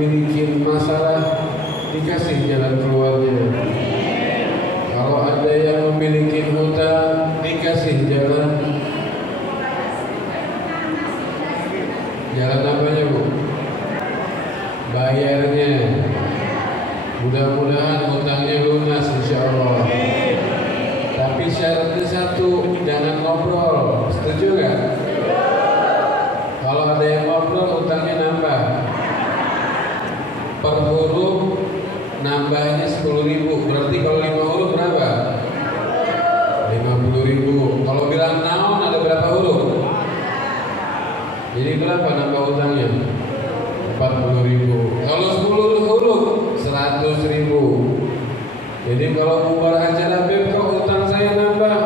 memiliki masalah, dikasih jalan keluarnya. Kalau ada yang memiliki hutang, dikasih jalan apanya Bu? Bayarnya. Mudah-mudahan hutangnya lunas insyaallah. Tapi syaratnya satu, jangan ngobrol. Setuju nggak? Kalau ada yang ngobrol, hutangnya nambah. Per huruf nambahnya 10.000. Berarti kalau 5 huruf berapa? 50.000. Kalau bilang naon ada berapa huruf? Jadi berapa nambah hutangnya? 40.000. Kalau 10 huruf 100.000. Jadi kalau bubar acara Beb, kok hutang saya nambah?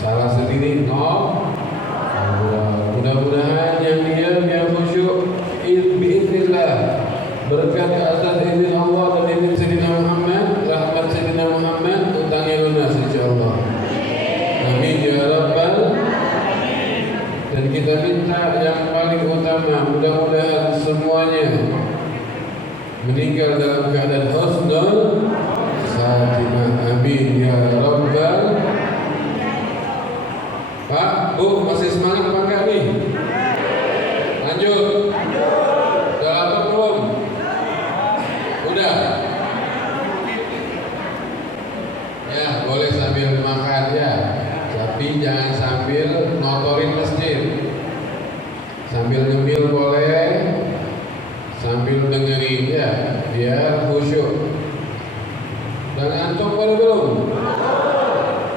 Salah sendiri, no. Mudah-mudahan yang diam yang khusyuk biiznillah berkat atas izin Allah dan izin Sayyidina Muhammad, rahmat Sayyidina Muhammad, hutangnya lunas insyaallah. Amin ya rabbal. Dan kita minta yang paling utama, mudah-mudahan semuanya meninggal dalam keadaan husnul khatimah. Amin ya rabbal. Pak, Bu, masih semangat apa enggak nih? Lanjut. Udah lapar belum? Udah. Ya, boleh sambil makan ya. Tapi jangan sambil notorin masjid. Sambil ngemil boleh, sambil dengerin ya, biar khusyuk. Dan ngantuk pada belum?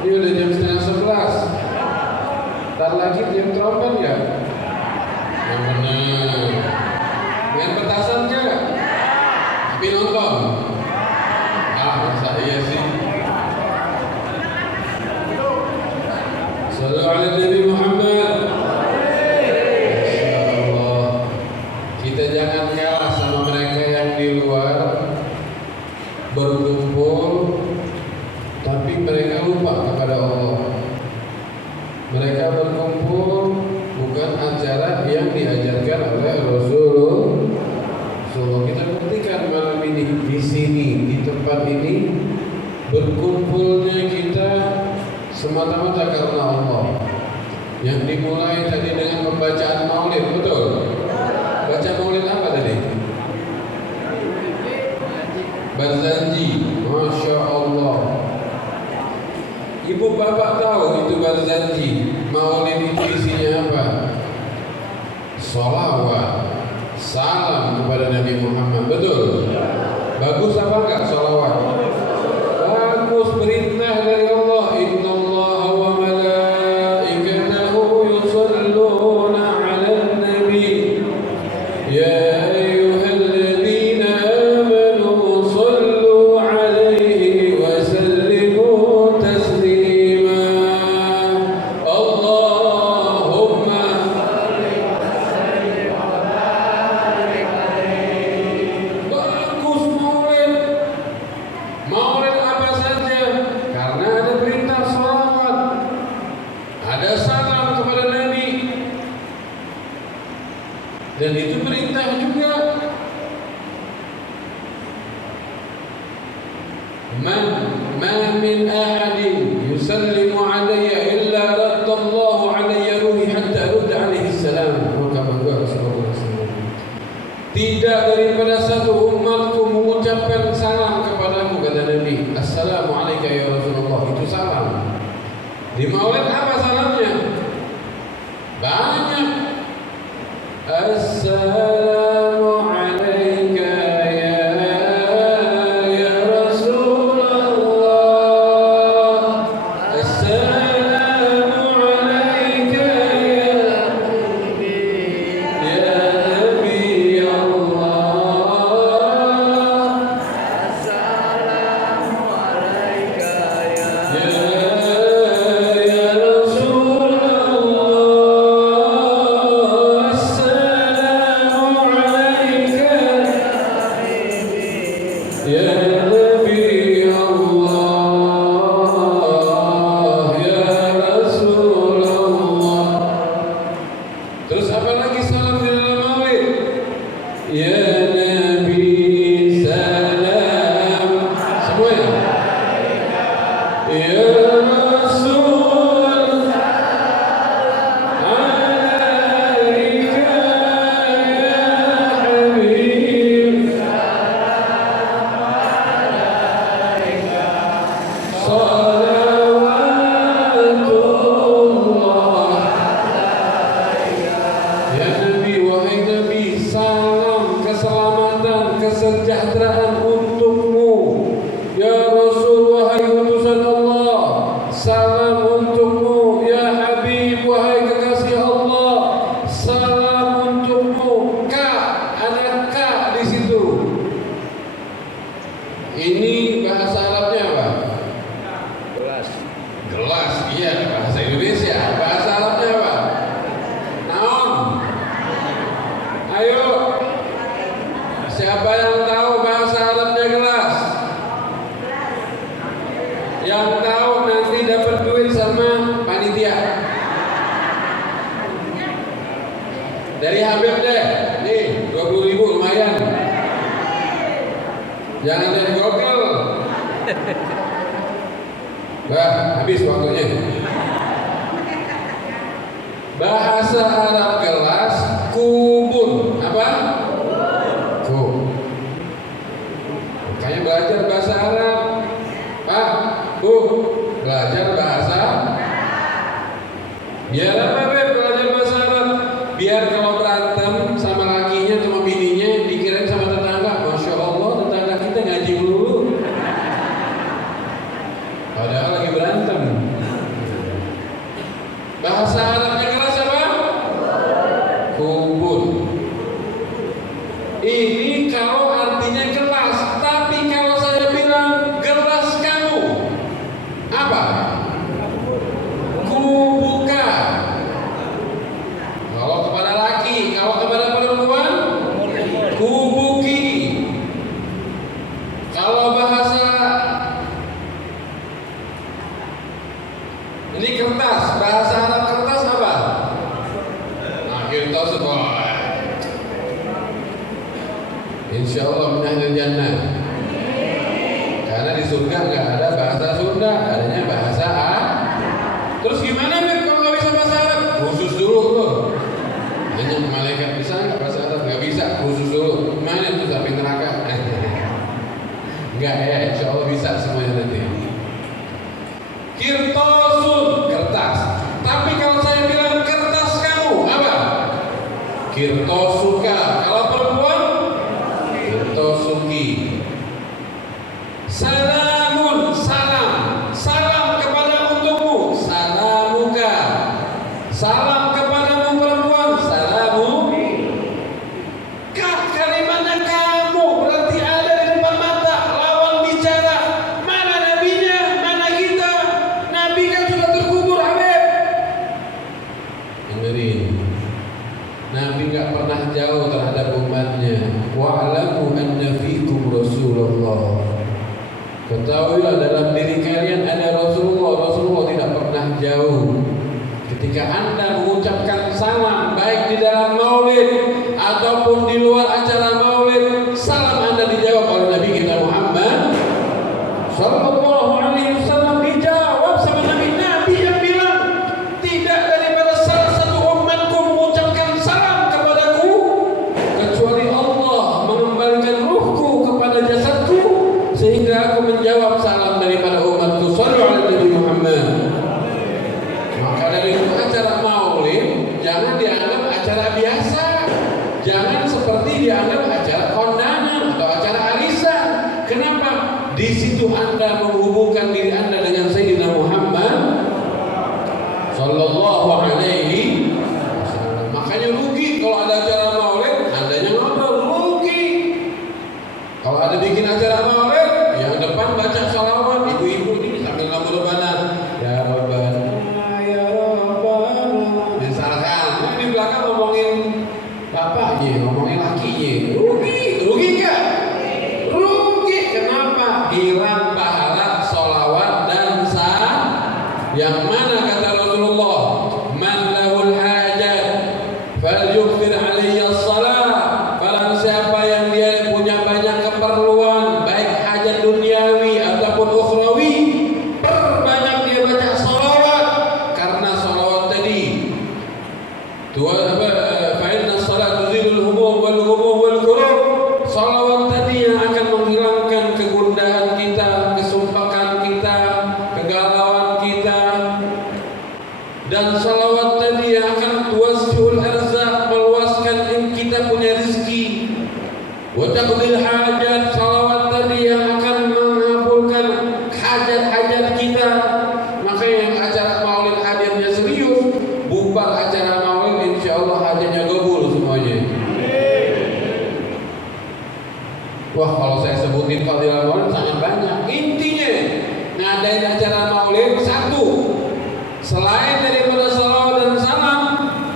Ini udah jam 10:30. Ntar lagi jam trompet ya? Yang bener. Main petasan gak? Tapi nonton? Masa iya sih? Sallallahu alaihi Nabi Muhammad. Insyaallah kita jangan kalah sama mereka yang di luar berkumpul, tapi mereka lupa kepada Allah. Mereka berkumpul bukan acara yang diajarkan oleh Rasulullah. Kita buktikan malam ini di sini, di tempat ini, berkumpulnya kita semata-mata karena Allah. Yang dimulai tadi dengan pembacaan maulid, betul? Baca maulid apa tadi? Barzanji, Masya Allah. Ibu bapak tahu itu Barzanji. Maulid itu isinya apa? Sholawat, salam kepada Nabi Muhammad, betul? Bagus apa enggak sholawat? Bagus, perintah dari Allah. Innallaha wa malaikatahu yusholluna 'alan nabi. Ya dan itu perintah juga. Ma min ahadin yusallimu alayya illa raddallahu alayya ruhi hatta rudda alaihi salam. Maka bangga Rasulullah SAW. Tidak daripada satu umatku mengucapkan salam kepadamu, kata Nabi. Assalamu alayka ya Rasulullah. Itu salam. Di maulid apa salamnya? Banyak. Assalamu alayka ya Rasulullah. Assalamu alayka ya Nabi Allah. Assalamu alayka ya Terus apa lagi salam di dalam maulid? Ya Nabi kesejahteraan untukmu. Ya Rasul, wahai utusan Allah, salam untukmu. Ya Habib, wahai kekasih Allah, salam untukmu. Ka, ada ka di situ. Ini bahasa Arabnya apa? Gelas. Gelas, iya, bahasa Indonesia. Bahasa Arabnya apa? Naon. Ayo, siapa yang tahu bahasa Arabnya gelas? Yang tahu nanti dapat duit sama panitia. Dari Habib deh, nih 20.000 lumayan. Jangan dari Google. Bah, habis waktunya. Bahasa Arab gelas kubun. Apa? Kub. Makanya belajar bahasa Arab. Pak, Bu, belajar bahasa. Biar apa, Beb? Belajar bahasa Arab. Biar kalau berantem sama lakinya, sama bininya, dikirain sama tetangga, Masya Allah, tetangga kita ngaji dulu. Padahal lagi berantem. Bahasa Arabnya kelas apa? Kubun. Ini kalau artinya kelas, tapi kalau saya bilang gelas kamu, apa? Kubuka. Kalau kepada laki, kalau kepada perempuan, kubuki. Kalau bahasa ini kertas, bahasa Arab kertas apa? Nah, kita tahu semua. Insya Allah minahil jannah. Karena di surga nggak ada bahasa Sunda, adanya bahasa Arab. Terus gimana, Beb, kalau nggak bisa bahasa Arab? Khusus dulu tuh. Hanya malaikat bisa nggak bahasa Arab? Nggak bisa, khusus dulu. Gimana tuh sampai neraka? Enggak ya, insya Allah bisa semuanya nanti. Kirtosun, kertas. Tapi kalau saya bilang kertas kamu, apa? Kirtosuka. Kalau perempuan, kirtosuki. Salamun, salam. Salam kepada untukmu, salamuka. Salam kepadamu perempuan, salamu. Kalimatnya kamu berarti ada di depan mata, lawan bicara. Mana nabinya, mana kita? Nabi kan sudah terkubur, Habib. Dengerin, Nabi nggak pernah jauh terhadap umatnya. Wa'lamu anna fikum Rasulullah. Ketahuilah dalam diri kalian ada Rasulullah. Rasulullah tidak pernah jauh. Ketika Anda mengucapkan salam baik di dalam maulid ataupun di luar acara maulid, salam Anda dijawab oleh Nabi kita Muhammad Sallallahu Alaihi Wasallam. Dijawab sama Nabi. Nabi yang bilang, tidak daripada salah satu umatku mengucapkan salam kepadaku kecuali Allah mengembalikan ruhku kepada jasadku sehingga aku menjawab salam daripada umatku. Sallallahu alaihi Nabi Muhammad. Maka dari itu acara maulid jangan dianggap acara biasa, jangan seperti dianggap acara kondangan atau acara arisan. Kenapa? Di situ Anda menghubungkan diri Anda dengan Sayyidina Muhammad Sallallahu Alaihi Wasallam. Makanya rugi kalau ada acara maulid, andanya ngobrol, rugi. Kalau ada bikin acara maulid, yang depan baca sholawat, ibu-ibu ini sambil ngabur rebana, ya Rabbana, ya Rabbana. Misalkan, di belakang ngomongin bapaknya, ngomongin lakinya, rugi nggak? Rugi. Kenapa? Hilang pahala sholawat dan sah. Yang mana kata Rasulullah, man lahul hajat falyukthir alaiya shalah. Barang siapa yang dia punya banyak keperluan, baik hajat duniawi ataupun ukhrawi, perbanyak dia baca sholawat. Karena sholawat tadi fa inna shalat tuzilul humum wal kurub. Sholawat tadi yang akan menghilangkan kegundahan kita, kesumpakan kita, kegalauan kita. Dan sholawat tadi yang akan tuwasihul arzaq, meluaskan kita punya rezeki. Wa taqdi qadil hajat, salawat tadi yang akan mengabulkan hajat-hajat kita. Makanya yang acara maulid hadirnya serius, bubar acara maulid insyaallah hajatnya gabul semuanya. Wah, kalau saya sebutin fadilah maulid sangat banyak. Intinya ngadain acara maulid satu, selain daripada salawat dan salam,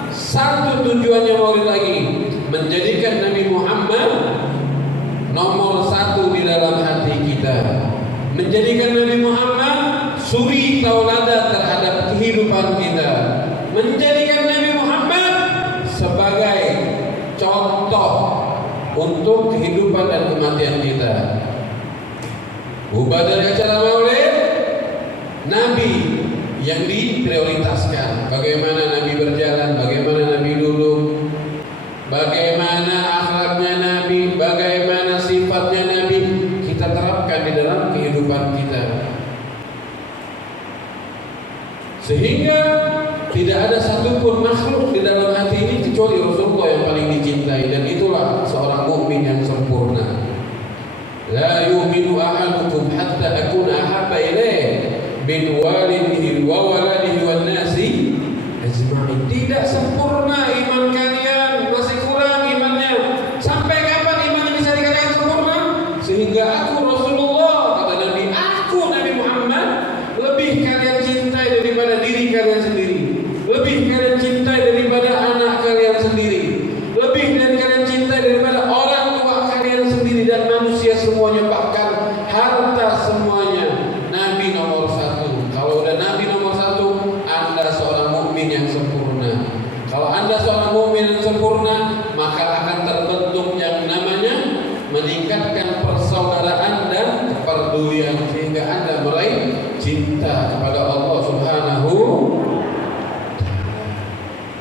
satu tujuannya maulid lagi, menjadikan Nabi Muhammad nomor satu di dalam hati kita, menjadikan Nabi Muhammad suri tauladan terhadap kehidupan kita, menjadikan Nabi Muhammad sebagai contoh untuk kehidupan dan kematian kita. Ubah dari acara maulid, Nabi yang diprioritaskan. Bagaimana Nabi berjalan, bagaimana Nabi duduk, bagaimana akhlaknya Nabi, bagaimana sifatnya Nabi, kita terapkan di dalam kehidupan kita. Sehingga tidak ada satupun makhluk di dalam hati ini kecuali Rasulullah yang paling dicintai, dan itulah seorang mukmin yang sempurna. La yu'minu ahadukum hatta akuna ahabba ilaih min walidihi wa waladihi wan nasi ajma'in. Tidak sempurna iman kalian, masih kurang imannya. Sampai kapan imannya bisa dikatakan sempurna? Sehingga aku Rasulullah, kata Nabi, aku Nabi Muhammad lebih kalian cintai daripada diri kalian sendiri, lebih kalian cintai daripada anak kalian sendiri, lebih dari kalian cintai daripada orang tua kalian sendiri dan manusia semuanya, bahkan harta semuanya. Nabi nomor satu. Kalau udah Nabi nomor satu, Anda seorang mukmin yang sempurna. Kalau Anda seorang mukmin yang sempurna, maka akan terbentuk yang namanya meningkatkan persaudaraan dan kepedulian, sehingga Anda meraih cinta kepada Allah Subhanahu.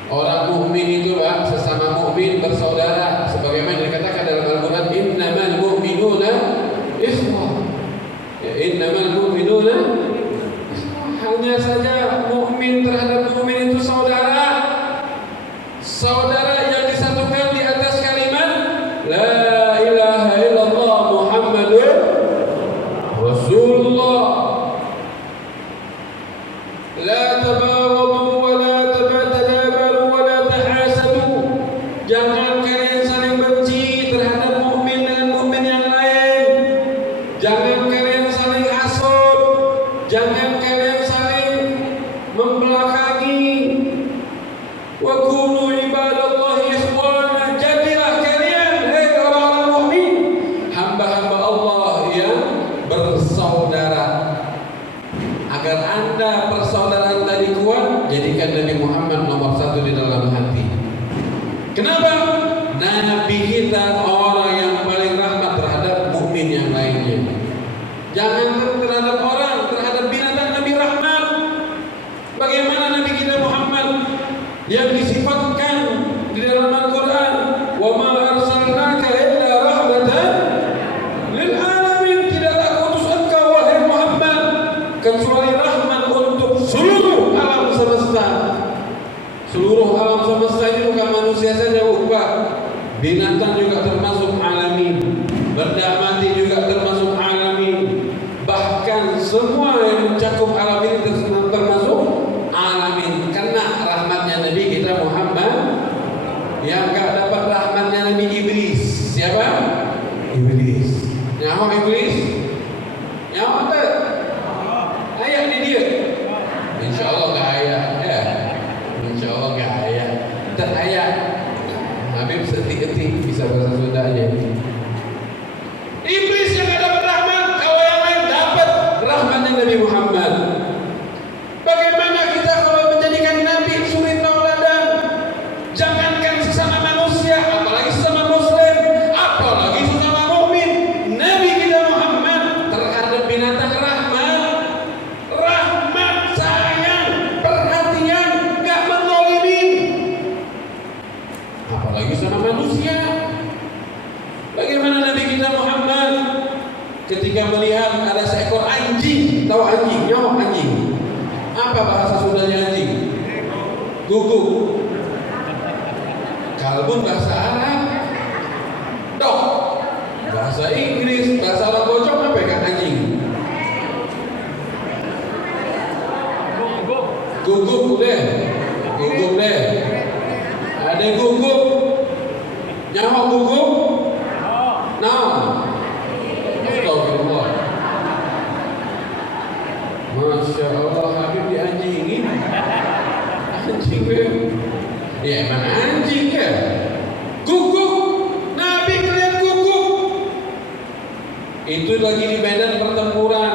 Orang mukmin itu sesama mukmin bersaudara, sebagaimana dikatakan dalam Al-Qur'an, innamal mu'minuna ikhwah. Ya, innamal mu'minuna ikhwah. Hanya saja mukmin terhadap mukmin itu saudara. Saudara yang disatukan di atas kalimat la ilaha illallah Muhammadur Rasulullah. La tabaghadu wa la tabadabaru wa la tahasadu. Jangan kalian saling benci terhadap mukmin dengan mukmin yang lain. Jangan kalian saling hasad. Jangan kalian saling membelakangi. Wa kunu ibadallahi ikhwana. Jadilah kalian, hai orang-orang mukmin, hamba-hamba Allah yang bersaudara. Agar Anda persaudaraan tadi kuat, jadikan Nabi Muhammad nomor satu di dalam hati. Kenapa? Nabi kita orang yang paling rahmat terhadap mukmin yang lainnya. Jangan terhadap orang, terhadap binatang Nabi rahmat. Bagaimana Nabi kita Muhammad yang disifatkan di dalam Al-Quran, wa ma arsalnaka illa rahmatan lil alamin. Tidaklah aku utus engkau wahai Muhammad kecuali rahmat untuk seluruh alam semesta. Seluruh alam semesta ini bukan manusia saja, bukan. Binatang juga termasuk alamin, benda mati juga termasuk alamin. Bahkan semua yang mencakup alam ini termasuk alamin. Kena rahmatnya Nabi kita Muhammad. Yang gak dapat rahmatnya Nabi Iblis. Siapa? Iblis. Nyawa Iblis? Nyawa tak? Ayat ni dia. InsyaAllah gak ayat ya. InsyaAllah gak ayat. Tak ayat. Habib setik-etik bisa bahasa Sundanya. Iblis yang gak dapat rahmat, kalau yang lain dapat rahmatnya Nabi Muhammad. Bagaimana kita kalau menjadikan Nabi suri tauladan? Jangankan sesama manusia, apalagi sesama muslim, apalagi sesama mukmin. Nabi kita Muhammad terhadap binatang rahmat, sayang, perhatian, gak menzalimin. Apalagi sama manusia. Bagaimana Nabi kita Muhammad ketika melihat ada seekor anjing, tahu anjing, nyawa anjing. Apa bahasa Sundanya anjing? Guguk. Kalbun bahasa Arab. Dog. Bahasa Anjing ya. Ya emang anjing ya. Guguk. Nabi ngeliat guguk. Itu lagi di medan pertempuran.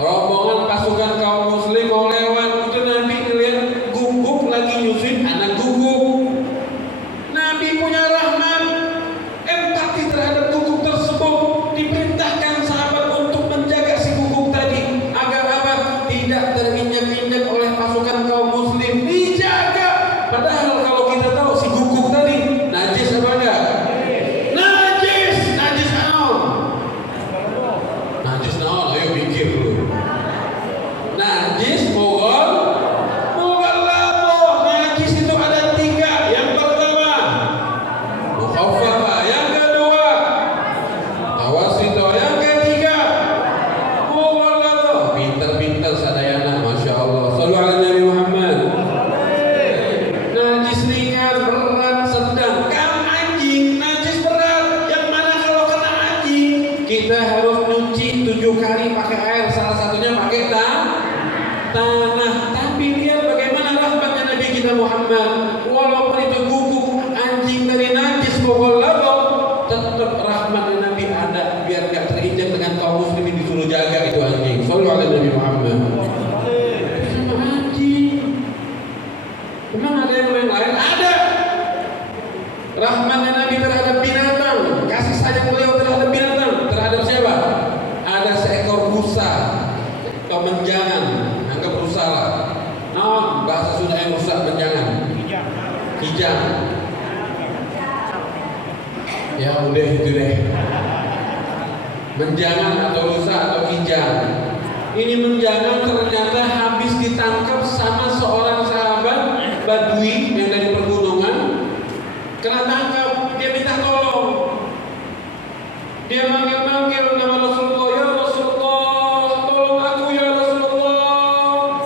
Rombongan pasukan kaum muslim mau lewat. Itu Nabi ngeliat guguk lagi nyusuin anak guguk. Nabi punya rahmat, empati terhadap guguk tersebut. Diperintahkan sahabat untuk menjaga si guguk tadi agar apa? Tidak terinjak-injak oleh pasukan kaum muslim. Dijaga. Padahal kalau kita tahu si guguk tadi najis apa enggak? Najis. Najis naon? Najis naon? Ayo pikir dulu. Najis mogol. Najis itu ada 3. Yang pertama mukhaffafa, yang kedua tawasito, yang ketiga mughalladhah. Pinter-pinter sadayana, masya Allah. Shallu ala Nabi Muhammad. Najis ringan, berat, sedang. Kan anjing najis berat. Yang mana kalau kena anjing kita harus nyuci 7 kali pakai air, salah satunya pakai tanah. Tapi lihat bagaimana rahmatnya Nabi kita Muhammad. Walaupun itu guguk anjing dari najis mughalladhah, tetap rahmatnya Nabi ada biar gak terinjak dengan kaum muslimin, disuruh jaga itu anjing. Shallu ala Nabi Muhammad. Sama anjing. Memang ada yang lain? Ada. Rahmatnya Nabi terhadap binatang, kasih sayang beliau terhadap binatang. Terhadap siapa? Ada seekor rusa atau menjangan, anggap rusa lah. Nah, bahasa Sunda yang rusa menjangan. Kijang. Ya udah itu deh. Menjangan atau rusa atau kijang. Ini menjangan ternyata habis ditangkap sama seorang sahabat Badui yang dari pergunungan. Kena tangkap, dia minta tolong. Dia manggil-manggil nama Rasulullah, ya Rasulullah, tolong aku ya Rasulullah.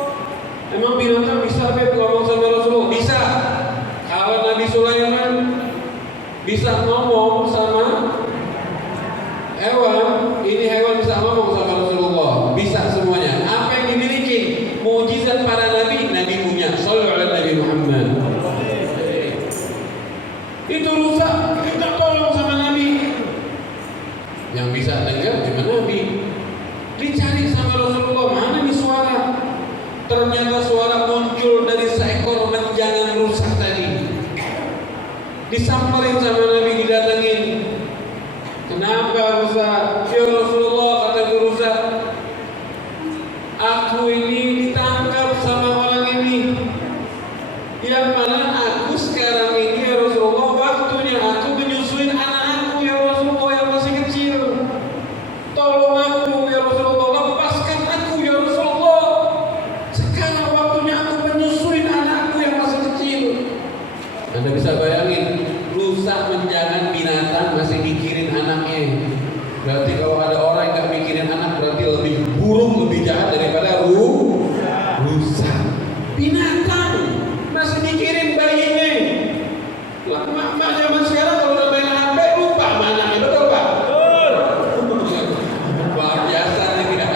Emang binatang bisa ngomong sama Rasulullah? Bisa. Kalau Nabi Sulaiman bisa ngomong sama hewan, ini hewan bisa ngomong sama Rasulullah. Bisa semuanya. Apa yang dimiliki? Mukjizat para nabi, Nabi punya. Shallallahu alaihi Nabi Muhammad. Itu rusak, kita tolong sama Nabi. Yang bisa dengar cuma Nabi. Dicari sama Rasulullah, mana nih suara? Ternyata suara muncul dari seekor menjangan rusak tadi. Disamperin sama Nabi, didatengin. Kenapa rusak? Ya Rasulullah, kata itu rusak. Aku ini ditangkap sama orang ini. Yang mana aku sekarang ini ya Rasulullah, waktunya aku menyusuin anak aku ya Rasulullah yang masih kecil. Tolong aku ya Rasulullah, lepaskan aku ya Rasulullah. Sekarang waktunya aku menyusuin anakku yang masih kecil. Anda bisa bayangin, rusak menjangan binatang masih mikirin anaknya. Berarti kalau ada orang yang gak mikirin anak, berarti lebih buruk, lebih jahat daripada rusak. Binatang masih mikirin bayinya. Mak zaman sekarang kalau udah main HP lupa sama anaknya, betul Pak? Betul. Luar biasa nih kita.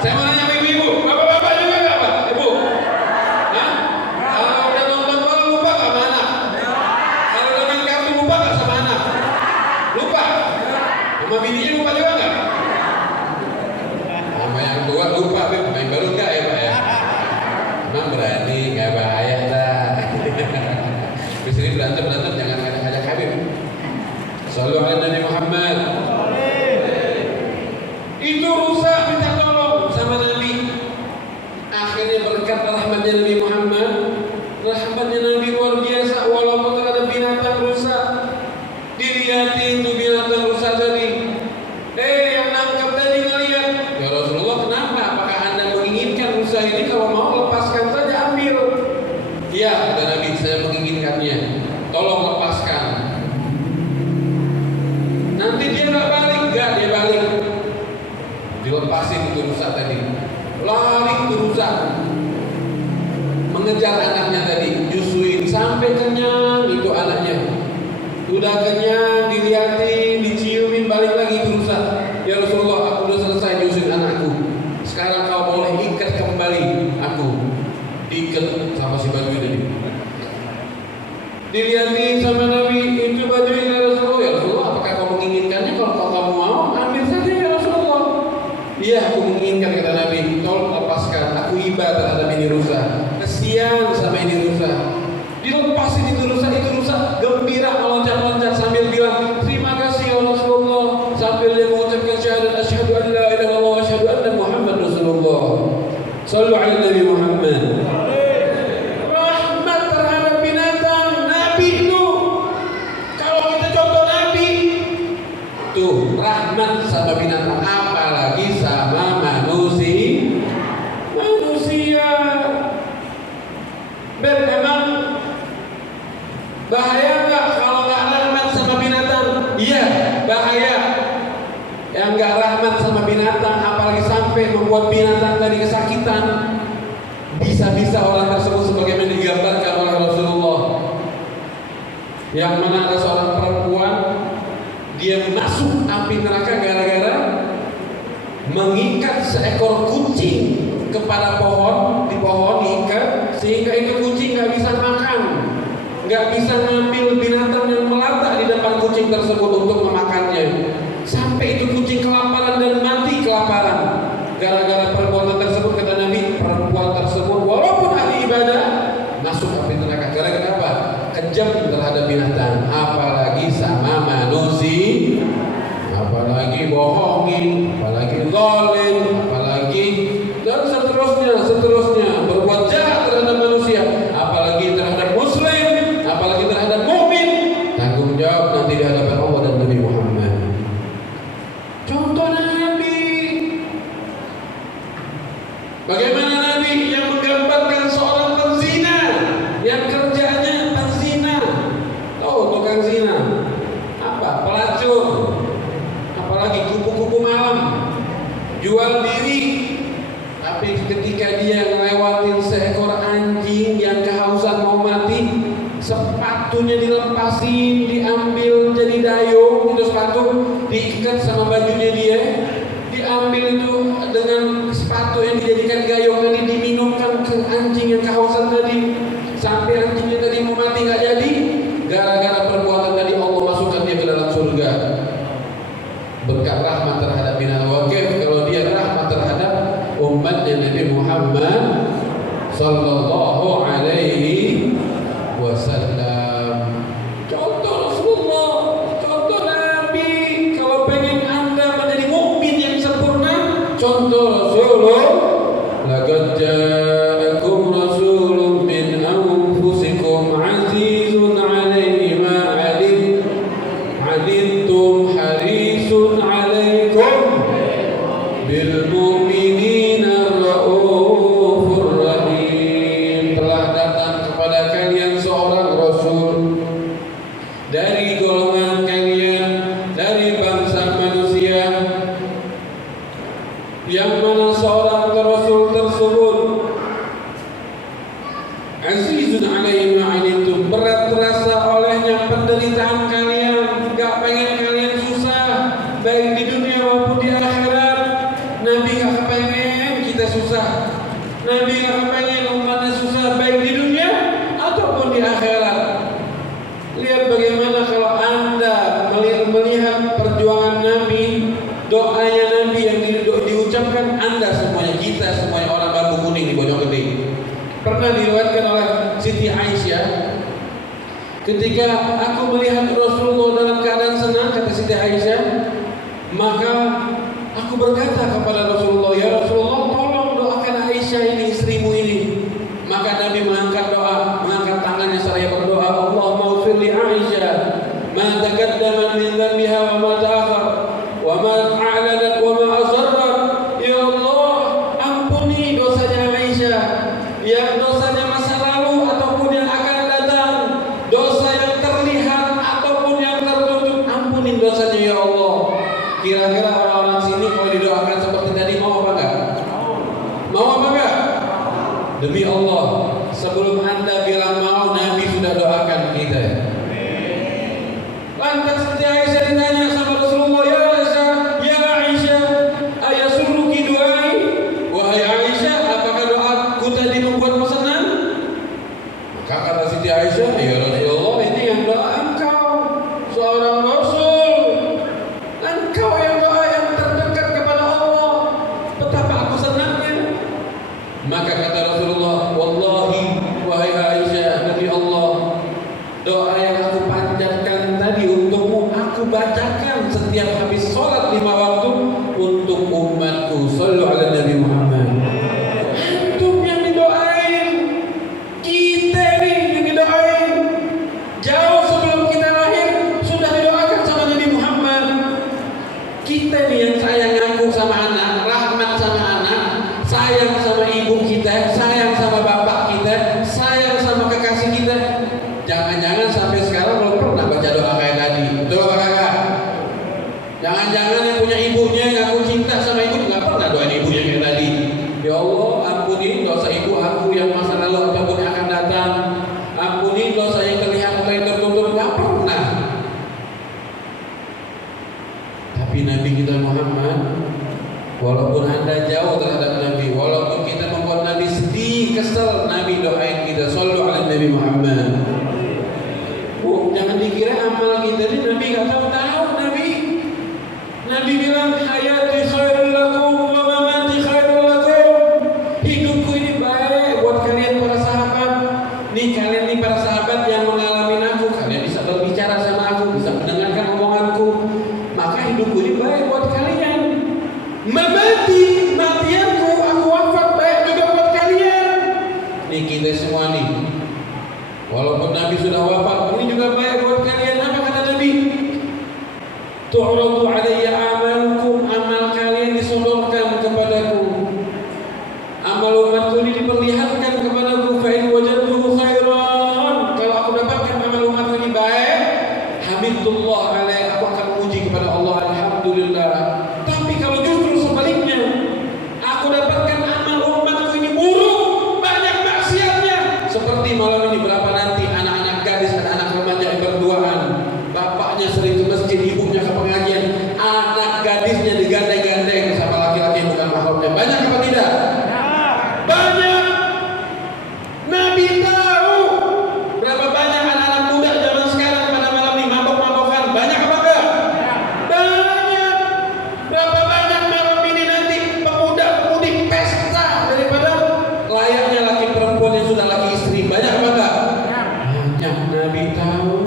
Saya mau nanya ibu-ibu, bapak-bapak juga nggak Pak? Ibu? Hah? Kalau udah nonton bola lupa nggak sama anak? Kalau udah main kartu lupa nggak sama anak? Lupa? Sama bininya lupa juga nggak? Sama yang tua lupa, main baru nggak ya Pak ya? Emang berani, nggak bahaya dah. Di sini berantem jangan ngajak Habib. Shallallahu alaihi Nabi Muhammad. Itu rusak, minta tolong sama Nabi. Akhirnya berkat rahmatnya Nabi Muhammad, rahmatnya Nabi luar biasa. Walaupun terhadap binatang rusak, dilihatin tuh binatang rusak tadi. Yang nangkap tadi ngeliat, ya Rasulullah kenapa? Apakah anda menginginkan rusa ini? Kalau mau lepaskan saja, ambil. Iya kata Nabi, saya menginginkannya. Tolong lepaskan. Nanti dia nggak balik, nggak dia balik. Dilepasin itu rusa tadi. Lari itu rusa, mengejar anaknya tadi, nyusuin sampai kenyang itu anaknya. Udah kenyang, dilihatin, diciumin, balik lagi itu rusa. Dilihatin sama Nabi, itu bajunya ya Rasulullah. Ya Rasulullah, apakah kau menginginkannya? Kalau kamu mau, ambil saja ya Rasulullah. Iya, aku menginginkan, kata Nabi. Tolong lepaskan, aku iba terhadap ini rusa. Kesian sama ini rusa. Dilepasin itu rusa gembira meloncat-loncat sambil bilang, terima kasih ya Rasulullah. Sambil dia mengucapkan syahadat, asyhadu an la ilaha illallah wa asyhadu anna Muhammad Rasulullah. Sallu ala Nabi Muhammad. Rahmat terhadap binatang, Nabi itu. Kalau kita contoh Nabi, tuh rahmat sama binatang, apalagi sama manusia. Memang bahaya nggak kalau nggak rahmat sama binatang? Iya, bahaya. Yang nggak rahmat sama binatang, apalagi sampai membuat binatang tadi kesakitan, bisa-bisa orang tersebut sebagaimana digambarkan oleh Rasulullah, yang mana ada seorang perempuan, dia masuk api neraka gara-gara mengikat seekor kucing kepada pohon, di pohon diikat, sehingga itu kucing nggak bisa makan, nggak bisa ngambil binatang yang melata di depan kucing tersebut untuk memakannya, sampai itu kucing kelaparan dan mati kelaparan gara-gara perbuatan tersebut. Kata Nabi, perempuan tersebut walaupun ahli ibadah masuk api neraka. Gara-gara apa? Kejam terhadap binatang, apalagi sama manusia, apalagi bohongin, apalagi zalim, apalagi dan seterusnya berbuat jahat terhadap manusia, apalagi terhadap muslim, apalagi terhadap mukmin. Tanggung jawab nanti di hadapan Allah dan Nabi Muhammad. Contoh Nabi, bagaimana Nabi yang menggambarkan seorang penzina yang kerjanya penzina. Oh, tukang zina, apa? Pelacur, apalagi kupu-kupu malam, jual diri. Tapi ketika dia ngelewatin seekor anjing yang kehausan mau mati, sepatunya dilepasin, diambil jadi dayung, itu sepatu diikat sama bajunya dia, diambil itu dengan sepatu yang dijadikan gayung tadi, diminumkan ke anjing yang kehausan tadi, sampai anjingnya tadi mau mati nggak jadi. Gara-gara perbuatan tadi Allah masukkan dia ke dalam surga berkat rahmat terhadap binatang. Wakif kalau dia rahmat terhadap umatnya Nabi Muhammad sallallahu alaihi wasallam. Contoh Rasulullah, contoh Nabi. Kalau pengen Anda menjadi mukmin yang sempurna, contoh Rasulullah. Laqad ja'akum rasulun min anfusikum azizun 'alaihi ma 'anittum harisun 'alaikum bil mu'minina raufur rahim. Telah datang kepada kalian seorang rasul dari golongan kalian, dari bangsa manusia, yang mana seorang rasul tersebut azizun 'alaihi ma 'anittum, berat terasa olehnya penderitaan kalian, gak pengen kalian susah baik di dunia maupun di akhirat. Nabi gak kepengen kita susah, Nabi gak kepengen umatnya susah baik di dunia ataupun di akhirat. Lihat bagaimana kalau Anda melihat perjuangan Nabi, doanya Nabi yang diucapkan, Anda semuanya, kita semuanya orang Bambu Kuning di Bojonggede. Pernah diriwayatkan oleh Siti Aisyah, ketika aku melihat Rasulullah dalam keadaan senang, kata Siti Aisyah, maka aku berkata kepada Rasulullah, ya Rasulullah, tolong doakan Aisyah ini, istrimu ini. Maka Nabi mengangkat doa, mengangkat tangannya seraya berdoa, Allahumma ighfir li Aisyah ma taqaddama min dhanbiha wa ma ta'akhkhar wa ma a'lanat wa ma asarrat. Ya Allah, ampuni dosanya Aisyah, yang dosanya masa lalu ataupun yang akan datang, dosa yang terlihat ataupun yang tertutup, ampuni dosanya ya Allah. Kira-kira orang-orang sini kalau didoakan seperti tadi mau apa enggak? Mau apa enggak? Demi Allah, sebelum Anda bilang mau, Nabi sudah doakan kita. Lantas Siti Aisyah ditanya sama Rasulullah, ya Aisyah, ayasuruki duai? Wahai Aisyah, apakah doaku tadi membuatmu senang? Maka kata Siti Aisyah, ya Rasulullah, Muhammad, walaupun Anda jauh terhadap Nabi, walaupun kita membuat Nabi sedih, kesel, Nabi doain kita, shollu ala Nabi Muhammad. Jangan dikira amal kita ini Nabi nggak tahu Nabi. Nabi bilang hayati khairul lakum wa mamati khairul lakum. Hidupku ini baik buat kalian para sahabat. Nih kalian nih para sahabat yang mengalami aku, kalian bisa berbicara sama aku, bisa mendengarkan omonganku. Maka hidupku ini baik buat kalian. Mamati, matianku, aku wafat baik juga buat kalian. Nih kita semua nih. Walaupun Nabi sudah wafat, ini juga baik buat kalian. Apa kata Nabi? Tu'radu alayya amalukum, amal kalian disodorkan kepadaku. Amal umatku ini diperlihatkan kepadaku. Fa in wajadtuhu khairan, kalau aku dapatkan amal umatku ini baik, hamidullah alaih, aku akan memuji kepada Allah, alhamdulillah. Tapi kalau justru sebaliknya, aku dapatkan amal umatku ini buruk, banyak maksiatnya, seperti malam ini berapa nanti anak-anak gadis dan anak remaja yang berduaan, bapaknya sering ke masjid, ibunya ke pengajian, anak gadisnya digandeng-gandeng sama laki-laki yang bukan mahramnya. Banyak apa tidak? Banyak. Nabi tahu berapa banyak anak-anak muda zaman sekarang pada malam ini mabok-mabokan. Banyak apa enggak? Banyak. Berapa banyak malam ini nanti pemuda-pemudi pesta daripada layaknya laki perempuan yang sudah laki istri. Banyak apa enggak? Banyak. Nabi tahu.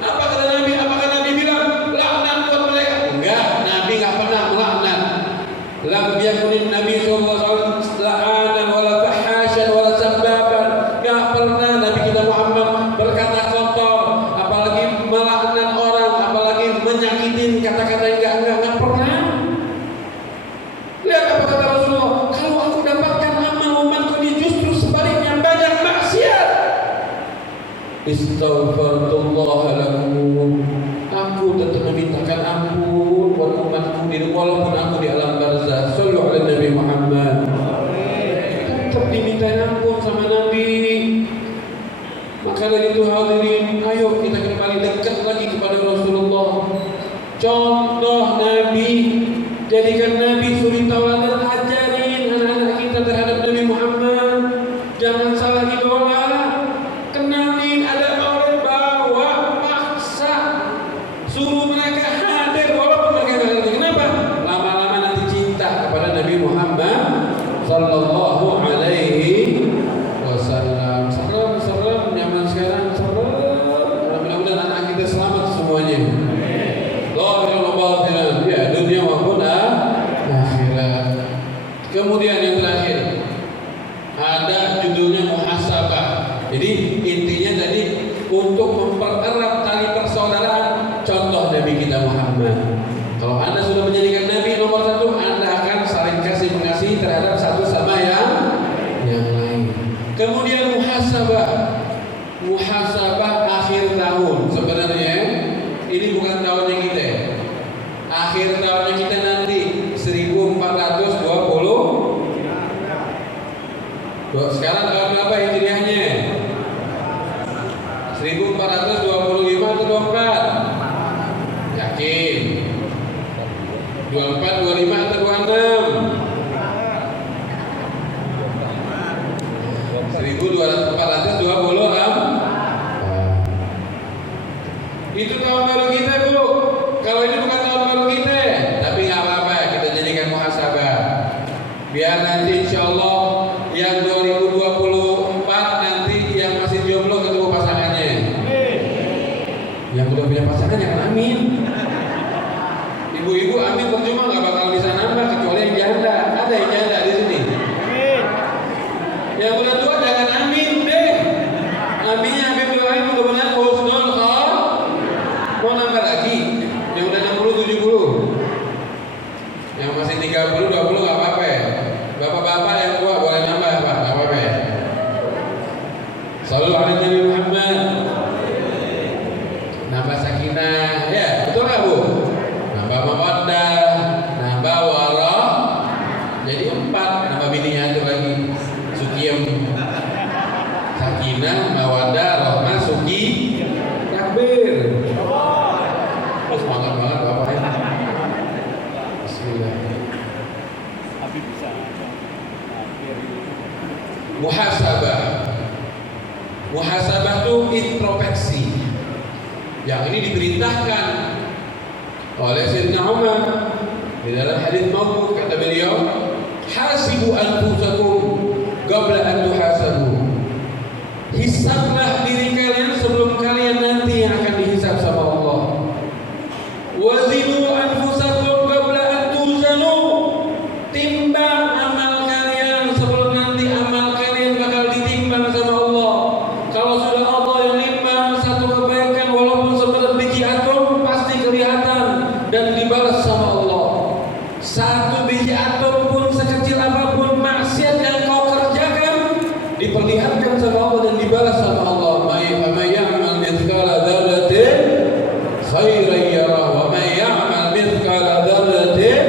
Apa kata Nabi? Apakah Nabi bilang laknat buat mereka? Enggak, Nabi enggak pernah melaknat. Lam yakunin Nabi sallallahu alaihi wasallam la'anan wala fahasyan wala sabbaban. Enggak pernah Nabi kita Muhammad berkata kotor, apalagi melaknat orang, apalagi menyakitin kata-kata yang enggak pernah. Lihat apa kata Rasulullah, kalau aku dapatkan amal umatku ini justru sebaliknya banyak maksiat. Istaghfirullah lakum, aku tetap memintakan ampun buat umatku ini walaupun aku di alam barzah. Shallu ala Nabi Muhammad. Tetap diminta ampun sama Nabi. Maka dari itu hadirin, ayo kita kembali dekat lagi kepada Rasulullah. Contoh Nabi, jadikan Nabi suri tauladan, ajarin anak-anak kita terhadap Nabi Muhammad. Jangan salah idola. Kenalin, ada orang bawa paksa, suruh mereka hadir walaupun mereka nggak ngerti. Kenapa? Lama-lama nanti cinta kepada Nabi Muhammad sallallahu alaihi wasallam. Serem zaman sekarang, serem. Mudah-mudahan anak kita selamat semuanya. Alhamdulillah, ya dunia maupun akhirat. Kemudian yang terakhir ada judulnya muhasabah. Jadi intinya tadi untuk mempererat tali persaudaraan, contoh Nabi kita Muhammad. Kalau Anda sudah menjadikan Nabi nomor satu, Anda akan saling kasih mengasihi terhadap satu sama yang lain. Kemudian muhasabah akhir tahun. Sebenarnya ini bukan tahunnya kita. Akhir tahunnya kita nanti 1420. Sekarang tahun berapa hijriahnya? 1425 atau 24? Yakin? 24, 25 atau 26? 1426. Itu tahun baru kita, Bu. Kalau ini bukan tahun baru kita, tapi nggak apa-apa, kita jadikan muhasabah. Biar nanti insya Allah yang 2024 nanti yang masih jomblo ketemu pasangannya. Yang udah punya pasangan jangan amin. Ibu-ibu amin percuma, nggak bakal bisa nambah kecuali yang janda. Ada yang janda di sini. Yang udah tua jangan amin deh. Aminnya habis doain mudah-mudahan husnul khotimah. Mau nambah lagi? Yang udah 60, 70. Yang masih 30, 20 nggak apa-apa ya. Bapak-bapak yang tua boleh nambah Pak, nggak apa-apa ya. Shallu ala Nabi Muhammad. Nambah sakinah, ya betul nggak Bu? Nambah mawaddah, nambah warah. Jadi 4, nambah bininya itu lagi. Sukiyam, sakinah, mawaddah, rahmah, suki, takbir. Semangat banget Bapak ya. muhasabah. Muhasabah itu introspeksi. Yang ini diperintahkan oleh Sayyidina Umar di dalam hadis mauquf, kata beliau, hasibu anfusakum qabla an tuhasabu. Hisablah diri kalian sebelum kalian nanti yang akan dihisab sama Allah. Wazinu anfusakum qabla an tuzanu. Timbang amal kalian sebelum nanti amal kalian bakal ditimbang sama Allah. Kalau sudah Allah yang nimbang satu kebaikan walaupun seberat biji atom pasti kelihatan dan dibalas sama Allah. Satu biji atom pun sekecil apapun maksiat yang kau kerjakan diperlihatkan sama Allah dan dibalas sama Allah. May ya'mal mithqala dzarratin khairan yarah wa may ya'mal mithqala dzarratin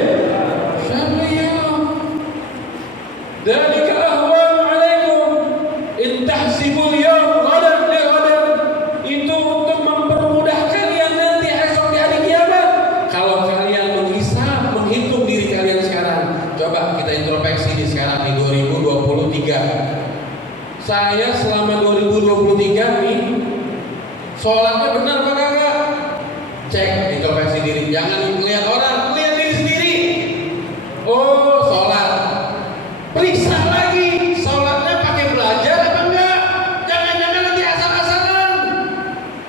syarran yarah. Dzalika ahwanu 'alaikum in tahsibul yawm ghadan li ghadan. Itu untuk mempermudah kalian nanti esok di hari kiamat. Kalau kalian menghitung diri kalian sekarang. Coba kita introspeksi di sekarang di 2023. Saya selama 2023 nih sholatnya benar apa kagak? Cek introspeksi diri. Jangan lihat orang, lihat diri sendiri. Oh, sholat. Periksa lagi, sholatnya pakai belajar apa enggak? Jangan-jangan nanti asal-asalan.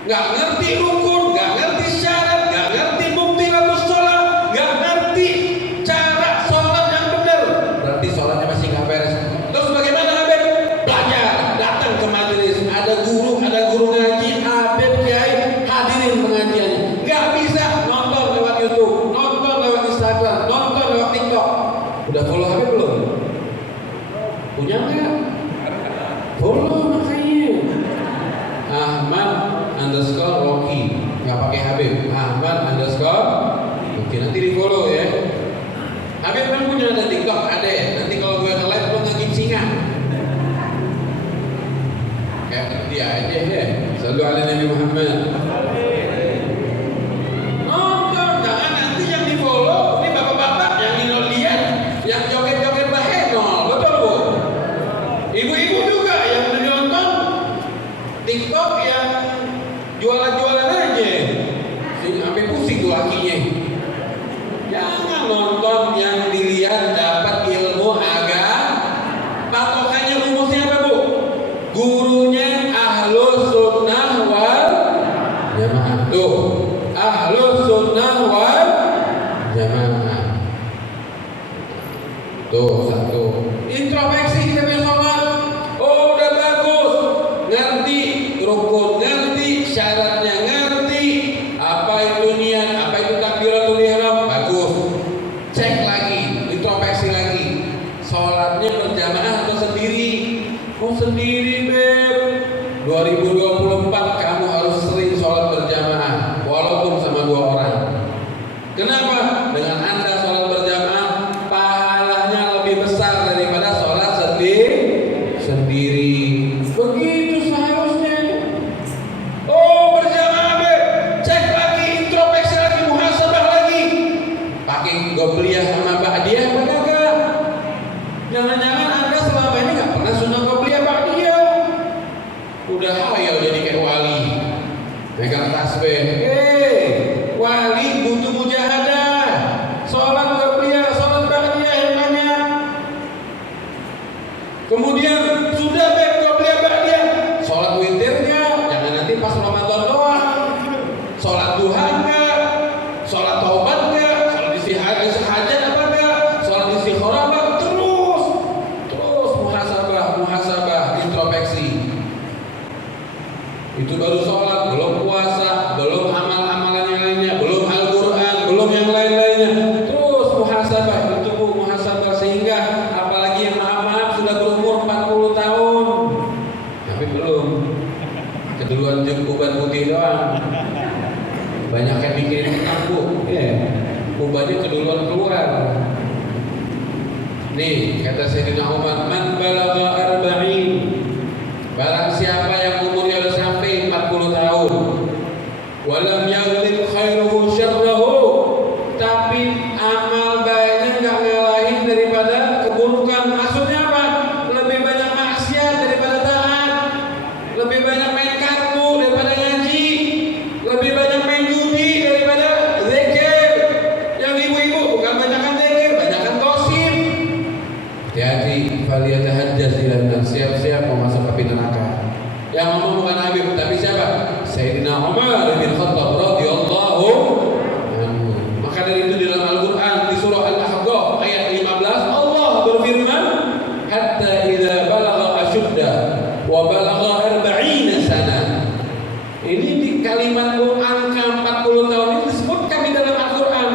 Nggak ngerti rukun, nggak ngerti syarat, nggak ngerti bukti bagus sholat, nggak ngerti cara sholat yang benar. Berarti sholatnya masih nggak beres. Terus bagaimana Habib? Belajar, datang ke majelis. Ada guru ngaji, Habib Kiai hadirin pengajiannya. Nggak bisa nonton lewat YouTube, nonton lewat Instagram, nonton lewat TikTok. Udah follow Habib belum? Punya nggak? Follow makanya. Ahmad_Rocky, nggak pakai Habib. Ahmad_Rocky. Oke, nanti di follow ya. Habib kan punya ada TikTok, ada ya. Nanti kalau gue nge-live lo ngagim singa. Kayak dia aja ya. Sallu ala Nabi Muhammad. Nonton, jangan nanti yang di follow ini bapak-bapak yang lihat, yang joget-joget bahenol, betul bu? Ibu-ibu juga yang nonton TikTok yang jualan-jualan aja, sampai pusing tuh lakinya. Jangan nonton yang dilihat dapat ilmu agama. Patokannya rumusnya apa bu? Gurunya ahlus sunnah wal jamaah. Tuh, ahlus sunnah wal jamaah. Tuh satu. Introspeksi kita punya sholat. Oh udah bagus, ngerti rukun, ngerti syaratnya, ngerti apa itu niat, apa itu takbiratul ihram, bagus. Cek lagi, introspeksi lagi. Sholatnya berjamaah atau sendiri? Oh sendiri beb. 2024 kamu harus sering sholat berjamaah, walaupun sama 2 orang. Kenapa? Dengan Anda sholat berjamaah, pahalanya lebih besar daripada sholat sendiri. Begitu seharusnya. Oh berjamaah beb. Cek lagi, introspeksi lagi, muhasabah lagi. Pakai qobliyah sama ba'diyah apa kagak? Jangan-jangan Anda selama ini nggak pernah sunnah qobliyah ba'diyah. Udah hayal jadi kayak wali, megang tasbih. Wali butuh mujahadah. Sholat qobliyah, sholat ba'diyah yang banyak. Kemudian sudah beb qobliyah ba'diyah, sholat witirnya jangan nanti pas Ramadan doang. Sholat duha enggak? Sholat taubat enggak? Sholat istihajat apa enggak? Sholat istikharah apa? Terus muhasabah, introspeksi. Itu baru sholat, belum puasa, belum amal-amalan yang lainnya, belum Al-Quran, belum yang lain-lainnya. Terus muhasabah, itu bu muhasabah. Sehingga apalagi yang maaf-maaf sudah berumur 40 tahun, tapi belum keduluan uban putih doang. Banyak yang bikin enak bu, ubannya keduluan keluar. Nih kata Sayyidina Umar, man balagha arba'in, barang siapa yang umurnya sudah sampai 40 tahun, walam yaghlib khairuhu syarrahu, tapi amal baiknya nggak ngalahin daripada keburukan. Maksudnya apa? Lebih banyak maksiat Yang ngomong bukan Habib, tapi siapa? Sayyidina Umar bin Khattab radhiyallahu anhu. Maka dari itu di dalam Al-Qur'an di surah Al-Ahqaf ayat 15 Allah berfirman, "Hatta idza balagha ashudda wa balagha 40 sana." Ini di kalimat angka 40 tahun ini disebutkan di dalam Al-Qur'an.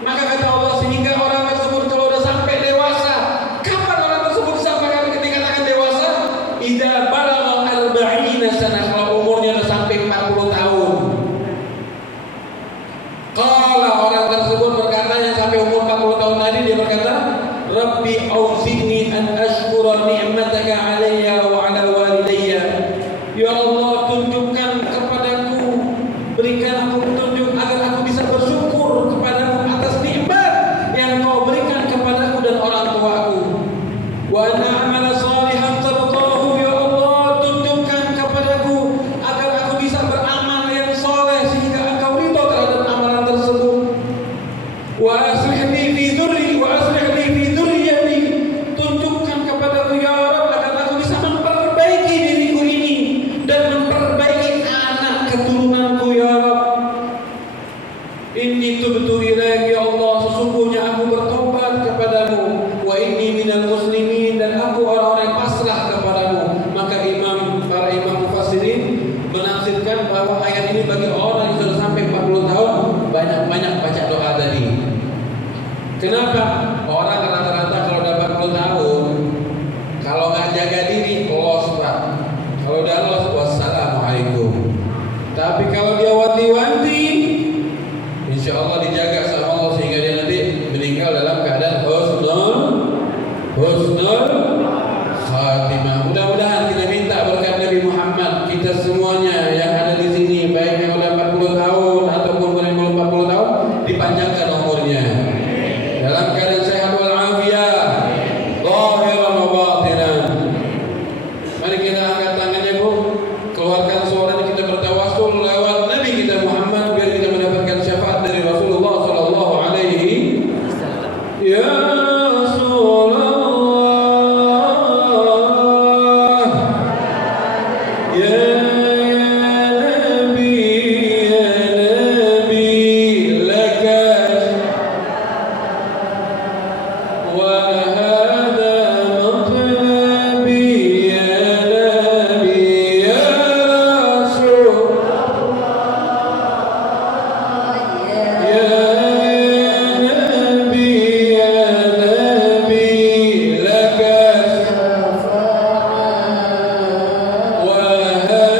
Maka kata Allah, sehingga orang tersebut kalau sudah sampai dewasa, kapan orang tersebut sampai dikatakan dewasa? Idza balagha 40 sana, kalau umurnya sudah sampai 40 tahun. Qala, orang tersebut berkata, yang sampai umur 40 tahun tadi, dia berkata, Rabbi auzi'ni an ashkura ni'mataka alayya wa ala walidayya. Ya Allah, tunjukkan kepadaku, berikan aku petunjuk agar aku bisa bersyukur kepadamu atas nikmat yang Kau berikan kepadaku dan orang tuaku. Wa an a'mala salihan tardahu. Ya Allah, tunjukkan kepadaku agar aku bisa beramal yang soleh sehingga Engkau ridha terhadap amalan tersebut. Wa aslih li fi dzurriyyati. Tunjukkan kepadaku ya Rabb agar aku bisa memperbaiki diriku ini dan memperbaiki anak keturunanku ya Rabb. Inni tubtu ilaik, ya Allah, sesungguhnya aku bertobat kepadamu. Wa inni minal muslimin, dan aku orang-orang yang pasrah kepadamu. Maka para imam mufassirin menafsirkan bahwa ayat ini bagi orang yang sudah sampai 40 tahun banyak-banyak baca doa tadi. Kenapa? Orang rata-rata kalau udah 40 tahun, kalau nggak jaga diri, los Pak. Kalau udah los, wassalamualaikum. Tapi kalau dia wanti-wanti, insya Allah dijaga sama Allah sehingga dia nanti meninggal dalam keadaan husnul khatimah. Mudah-mudahan kita minta berkat Nabi Muhammad, kita semuanya yang ada di sini, baik yang udah 40 tahun ataupun belum 40 tahun, dipanjangkan umurnya dalam keadaan sehat wal afiyah, zahiran wa batinan. Mari kita angkat tangannya, Bu. Keluarkan suaranya, kita bertawassul lewat Nabi kita Muhammad biar kita mendapatkan syafaat dari Rasulullah sallallahu alaihi ya Rasulullah. Ya وهذا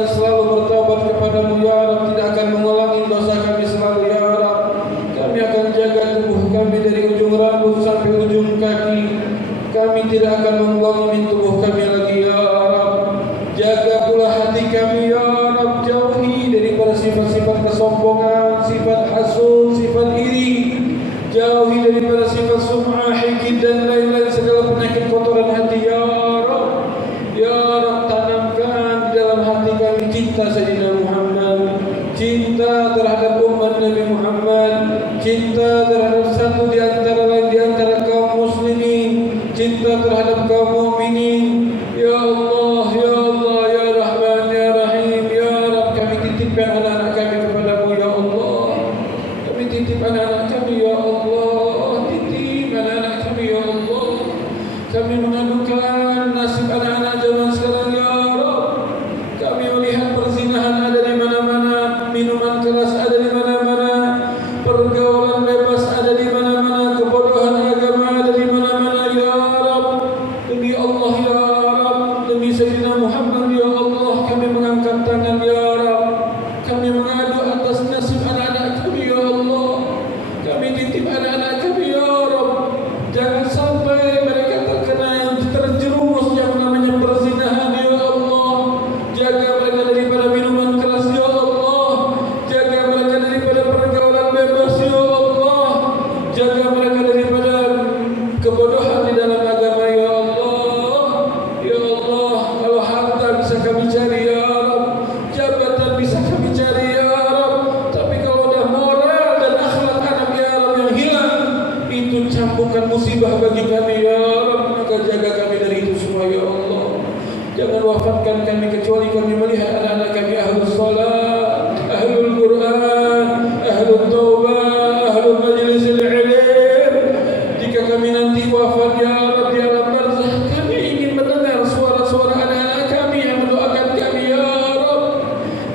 akan selalu bertaubat kepadamu ya Rabb, tidak akan mengulangi dosa kami selalu ya Rabb. Kami akan jaga tubuh kami dari ujung rambut sampai ujung kaki. Kami tidak akan mengulangi tubuh kami lagi ya Rabb. Jaga pula hati kami ya Rabb, jauhi daripada sifat-sifat kesombongan, sifat hasud, sifat iri. Jauhi daripada sifat sum'ah, hikid dan lain-lain segala penyakit kotoran hati ya Rabb. Ya Rabb, tanamkan di dalam hati kami cinta Sayyidina Muhammad, cinta terhadap umat Nabi Muhammad, cinta terhadap satu di antara lain di antara kaum muslimin, cinta terhadap kaum mukminin. Ya Allah, ya Allah, ya Rahman, ya Rahim, ya Rabb, kami titipkan anak-anak kami kepadamu ya Allah. Kami titip anak-anak kami ya Allah, titip anak-anak kami ya Allah. Kami mengadukan nasib anak-anak zaman sekarang ya Rabb. Kami melihat perzinahan ada di mana-mana, minuman keras ada di mana-mana, pergaulan bebas ada di mana-mana, kebodohan agama ada di mana-mana ya Rabb. Demi Allah ya Rabb, demi Sayyidina Muhammad ya Allah, kami mengangkat tangan ya Rabb. Kami mengadu atas nasib anak-anak kami ya Allah. Kami titip anak-anak kami ya Rabb. Jangan sampai mereka terjerumus yang namanya perzinahan ya Allah. Jaga mereka daripada minuman keras ya Allah. Jaga mereka daripada pergaulan bebas ya Allah. Jaga mereka daripada kebodohan di dalam agama ya Allah. Ya Allah, kalau harta bisa kami cari ya Rabb, jabatan bisa kami cari ya Rabb, tapi kalau dah moral dan akhlak anak ya Rabb yang hilang, itu cambukan musibah bagi kami ya Rabb. Maka jaga kami dari itu semua ya Allah. Jangan wafatkan kami kecuali kami melihat anak-anak kami ahlus salat, ahlul Quran, ahlul taubah, ahlul majlisil ilm. Jika kami nanti wafat ya Rabb di alam barzakh, kami ingin mendengar suara-suara anak-anak kami yang mendoakan kami ya Rabb.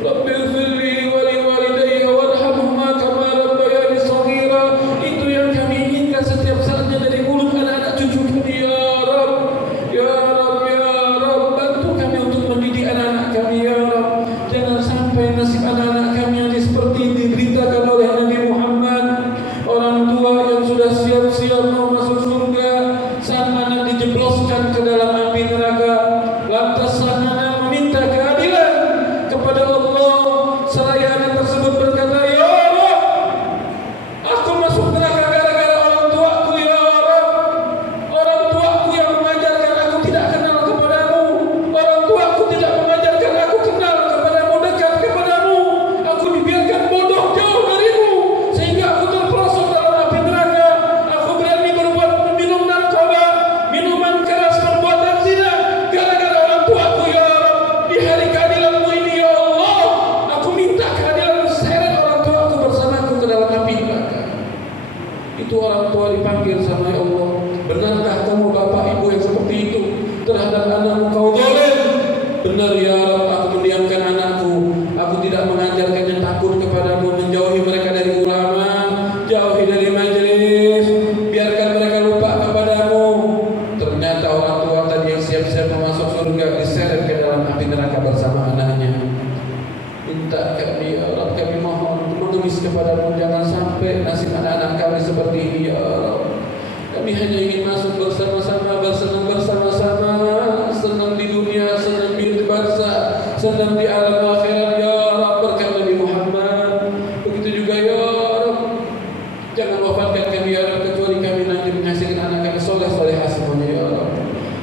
Rabbighfirli wa liwalidayya warhamhuma kama rabbayani shaghira. Itu yang kami inginkan setiap saatnya dari mulut anak-anak cucu kami ya Rabb. Ya Rabb, ya Rabb, bantu kami untuk mendidik anak-anak kami ya Rabb. Jangan sampai nasib anak-anak kami yang seperti ini diberitakan oleh Nabi Muhammad. Orang tua yang sudah siap-siap mau masuk surga, saat anak dijebloskan ke dalam api neraka, lantas sang anak meminta keadilan kepada Allah. Seraya anak tersebut berkata, ya Rabb, aku masuk neraka gara-gara orang tuaku ya Rabb. Orang tuaku yang mengajarkan aku tidak kenal kepadamu. Orang tuaku tidak mengajarkan aku kenal kepadamu, dekat kepadamu. Aku dibiarkan bodoh jauh darimu, sehingga aku terperosok dalam api neraka. Aku berani berbuat minum narkoba, minuman keras, perbuatan zina, gara-gara orang tuaku ya Rabb. Di hari keadilanmu ini ya Allah, aku minta keadilan, seret orang tuaku bersamaku ke dalam api neraka. Itu orang tua dipanggil sama ya Allah. Benarkah kamu bapak ibu yang seperti itu terhadap anakmu kau zalim? Benar ya Rabb, aku mendiamkan anakku. Aku tidak mengajarkannya takut kepadamu, menjauhi mereka dari ulama, jauhi dari majelis, biarkan mereka lupa kepadamu. Ternyata orang tua tadi yang siap-siap masuk surga diseret ke dalam api neraka bersama anaknya. Minta kami ya Rabb, kami mohon mengemis kepadamu, jangan sampai nasib anak-anak kami seperti ini ya Rabb. Kami hanya ingin masuk bersama-sama, bersenang bersama-sama, senang di dunia, senang di barzakh, senang di alam akhirat ya Rabb, berkat Nabi Muhammad. Begitu juga ya Rabb, jangan wafatkan kami ya Rabb kecuali kami nanti menghasilkan anak kami soleh-solehah semuanya ya Rabb.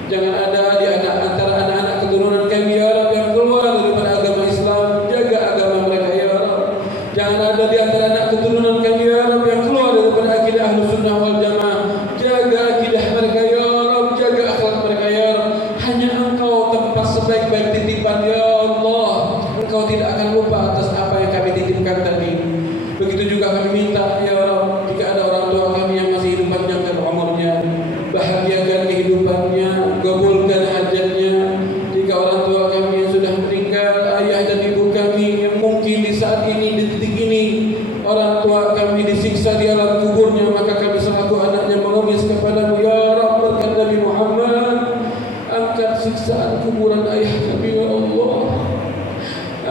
Jangan ada di antara anak-anak keturunan kami ya Rabb yang keluar daripada agama Islam. Jaga agama mereka ya Rabb. Jangan ada di antara anak keturunan kami ya Rabb yang keluar daripada akidah Ahlus Sunnah wal Jamaah. Jaga akidah mereka ya Rabb, jaga akhlak mereka ya Rabb. Hanya Engkau tempat sebaik-baik titipan ya Allah. Engkau tidak akan lupa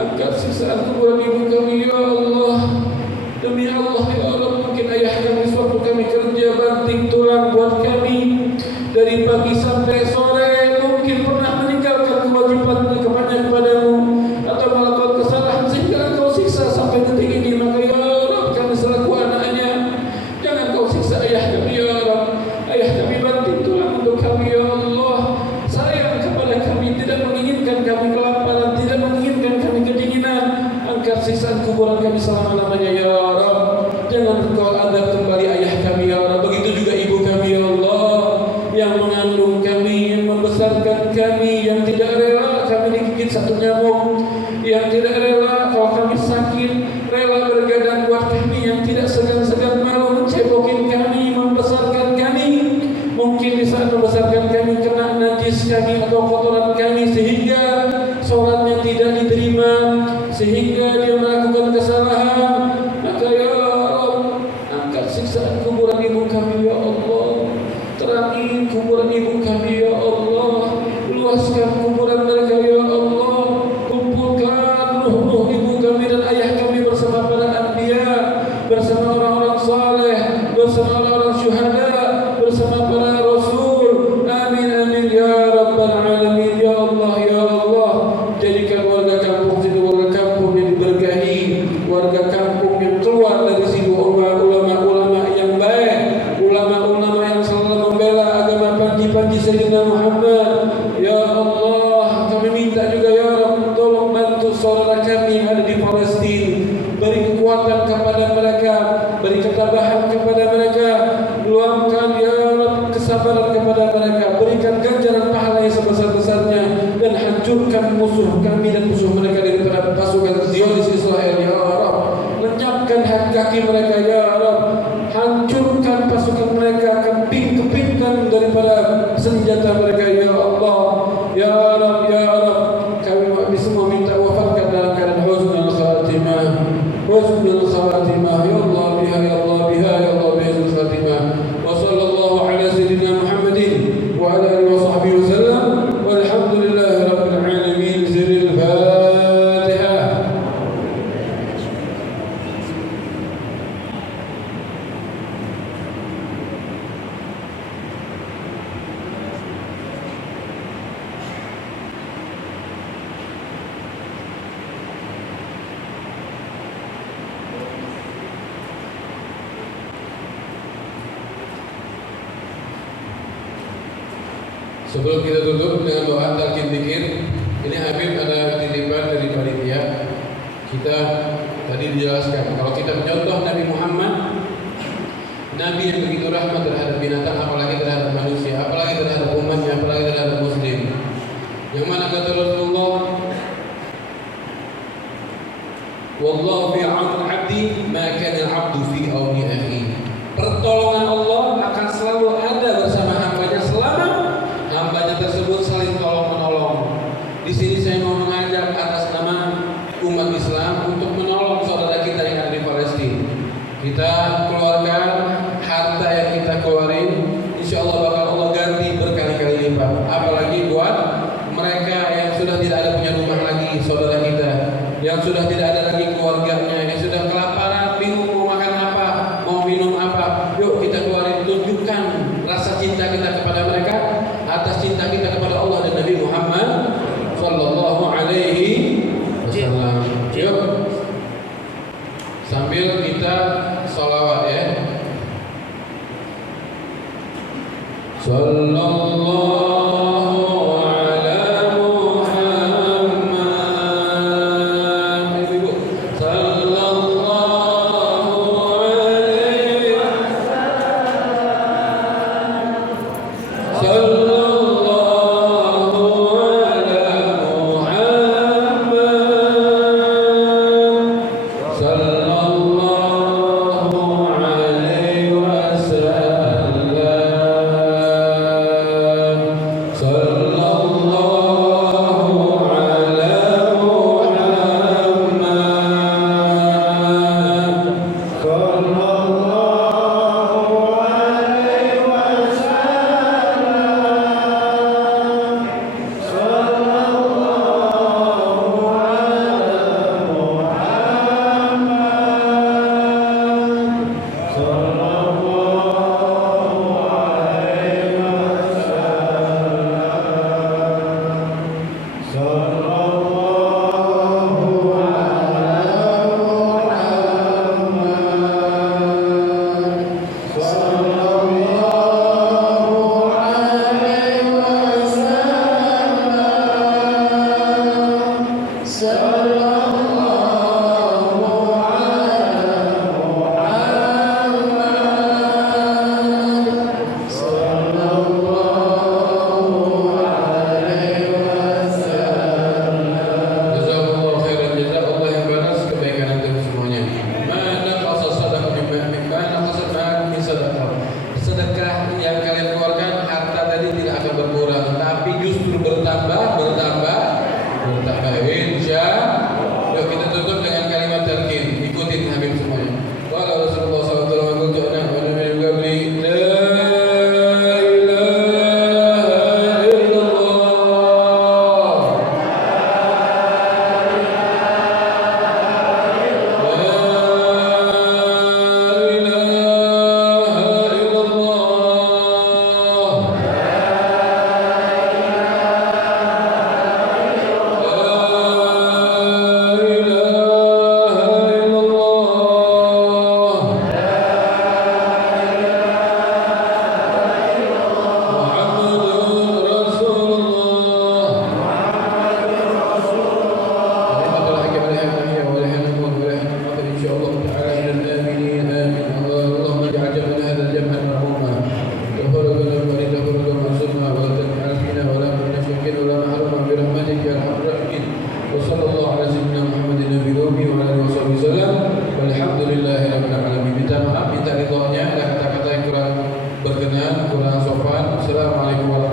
Angkat siksaan kuburan ibu kami ya Allah. Demi Allah ya Allah, mungkin ayah kami sewaktu kami kerja banting tulang buat kami dari pagi sampai sore, mungkin pernah meninggalkan kewajibannya kepadamu atau melakukan kesalahan sehingga Engkau siksa sampai detik ini. Maka ya Allah, kami selaku anaknya, jangan Kau siksa ayah kami ya Allah. Ayah kami banting tulang untuk kami ya Allah. Sayang kepada kami, tidak menginginkan kami kelaparan, tidak menginginkan kami kedinginan. Angkat siksaan kuburan kami selama-lamanya ya Allah. Jangan Engkau adab kembali ayah kami ya Allah. Begitu juga ibu kami ya Allah, yang mengandung kami, yang membesarkan kami, yang tidak rela kami digigit satu nyamuk, yang tidak rela kalau kami sakit, rela bergadang buat kami, yang tidak segan-segan malu mencebokin kami, membesarkan kami. Mungkin di saat membesarkan kami kena najis kami atau kotoran kami sehingga sholatnya tidak diterima, sehingga dia melakukan kesalahan. Maka ya Allah, angkat siksaan kuburan ibu kami ya Allah. Terangi kuburan ibu kami ya Allah. Luaskan kuburan mereka ya Allah. Kumpulkan ruh-ruh ibu kami dan ayah kami bersama para anbiya, bersama orang-orang saleh, bersama orang-orang syuhada, bersama para rasul. Amin amin ya rabbal alamin ya Allah ya Allah. Jadikan warga kampung situ warga kampung yang diberkahi, warga kampung yang keluar dari situ ulama-ulama yang baik, ulama-ulama yang selalu membela agama panji-panji Sayyidina Muhammad. Ya Allah, kami minta juga ya Rabb, tolong bantu saudara kami yang ada di Palestina. Beri kekuatan kepada mereka, beri ketabahan kepada mereka, luangkan ya Rabb kesabaran kepada mereka, berikan ganjaran pahala yang sebesar-besarnya, dan hancurkan musuh kami dan musuh mereka daripada pasukan Zionis Israel ya Rabb. Lenyapkan kaki mereka ya Rabb, hancurkan pasukan mereka, keping-kepingkan daripada senjata mereka ya Allah. Ya Rabb ya Rabb, kami semua minta wafatkan dalam keadaan husnul khatimah, husnul khatimah ya Allah biha ya Allah biha ya Allah biha husnul khatimah. Wa sallallahu ala sayyidina Muhammadin wa ala alihi wa sahbihi wasallam walhamdulillahi rabbil alamin. Sirril Fatihah. Sebelum kita tutup dengan doa talqin dzikir, ini Habib ada titipan dari panitia. Kita tadi dijelaskan kalau kita mencontoh Nabi Muhammad, Nabi yang begitu rahmat terhadap binatang, apalagi terhadap manusia, apalagi terhadap umatnya, apalagi terhadap muslim. Yang mana kata Rasulullah, wallahu fi 'auni 'abdi ma kana 'abdu fi 'auni akhi. Pertolongan Allah akan selalu ada bersama hambanya selama hambanya tersebut saling tolong-menolong. Di sini saya mau mengajak atas nama umat Islam untuk menolong saudara kita yang ada di Palestina. Kita keluarkan harta yang kita keluarin, insya Allah bakal Allah ganti berkali-kali lipat. Apalagi buat mereka yang sudah tidak ada punya rumah lagi, saudara kita yang sudah tidak ada lagi keluarganya, yang sudah kelaparan, bingung mau makan apa, mau minum apa. Yuk kita keluarin, tunjukkan rasa cinta kita kepada mereka atas cinta kita kepada Allah dan Nabi Muhammad sallallahu alaihi wasallam. Yuk sambil kita sholawat ya. Sallallahu sallallahu Jazakallahu khairan jazak, Allah yang balas kebaikan antum semuanya. Mana qasa sadaqah mana qasa min sadaqah. Sedekah yang kalian keluarkan harta tadi tidak akan berkurang, tapi justru bertambah. Insya. Yuk kita tutup dengan kalimat talqin. Ikutin Habib semuanya. Qala Rasulullah sallallahu alaihi wasallam wa nabi juga beli la ilaha illallah. Minta maaf, minta ridhonya ada kata-kata yang kurang berkenan, kurang sopan. Assalamualaikum warahmatullahi wabarakatuh.